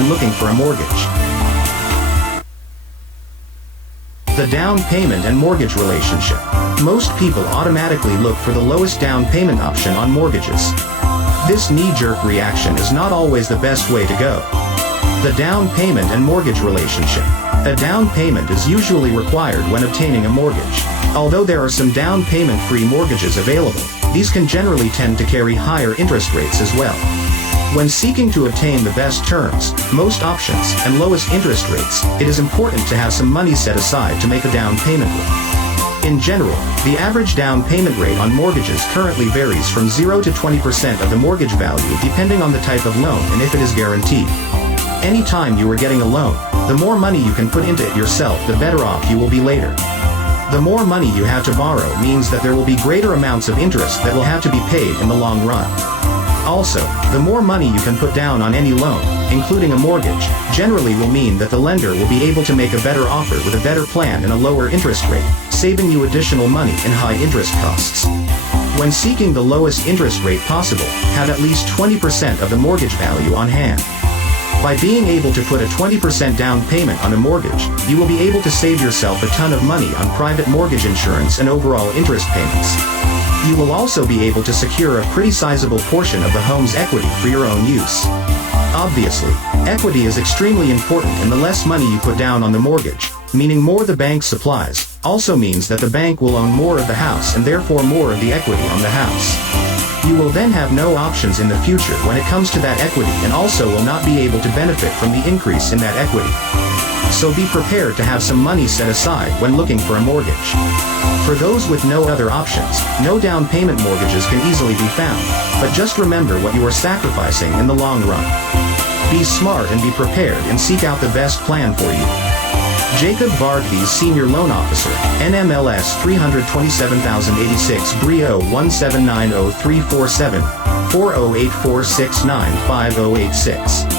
when looking for a mortgage. The down payment and mortgage relationship. Most people automatically look for the lowest down payment option on mortgages. This knee-jerk reaction is not always the best way to go. The down payment and mortgage relationship. A down payment is usually required when obtaining a mortgage. Although there are some down payment-free mortgages available, these can generally tend to carry higher interest rates as well. When seeking to obtain the best terms, most options, and lowest interest rates, it is important to have some money set aside to make a down payment with. In general, the average down payment rate on mortgages currently varies from 0 to 20% of the mortgage value depending on the type of loan and if it is guaranteed. Anytime you are getting a loan, the more money you can put into it yourself, the better off you will be later. The more money you have to borrow means that there will be greater amounts of interest that will have to be paid in the long run. Also, the more money you can put down on any loan, including a mortgage, generally will mean that the lender will be able to make a better offer with a better plan and a lower interest rate, saving you additional money in high interest costs. When seeking the lowest interest rate possible, have at least 20% of the mortgage value on hand. By being able to put a 20% down payment on a mortgage, you will be able to save yourself a ton of money on private mortgage insurance and overall interest payments. You will also be able to secure a pretty sizable portion of the home's equity for your own use. Obviously, equity is extremely important, and the less money you put down on the mortgage, meaning more the bank supplies, also means that the bank will own more of the house and therefore more of the equity on the house. You will then have no options in the future when it comes to that equity and also will not be able to benefit from the increase in that equity. So be prepared to have some money set aside when looking for a mortgage. For those with no other options, no down payment mortgages can easily be found, but just remember what you are sacrificing in the long run. Be smart and be prepared and seek out the best plan for you. Jacob Varghese, Senior Loan Officer, NMLS 327086, BRIO 1790347, 4084695086.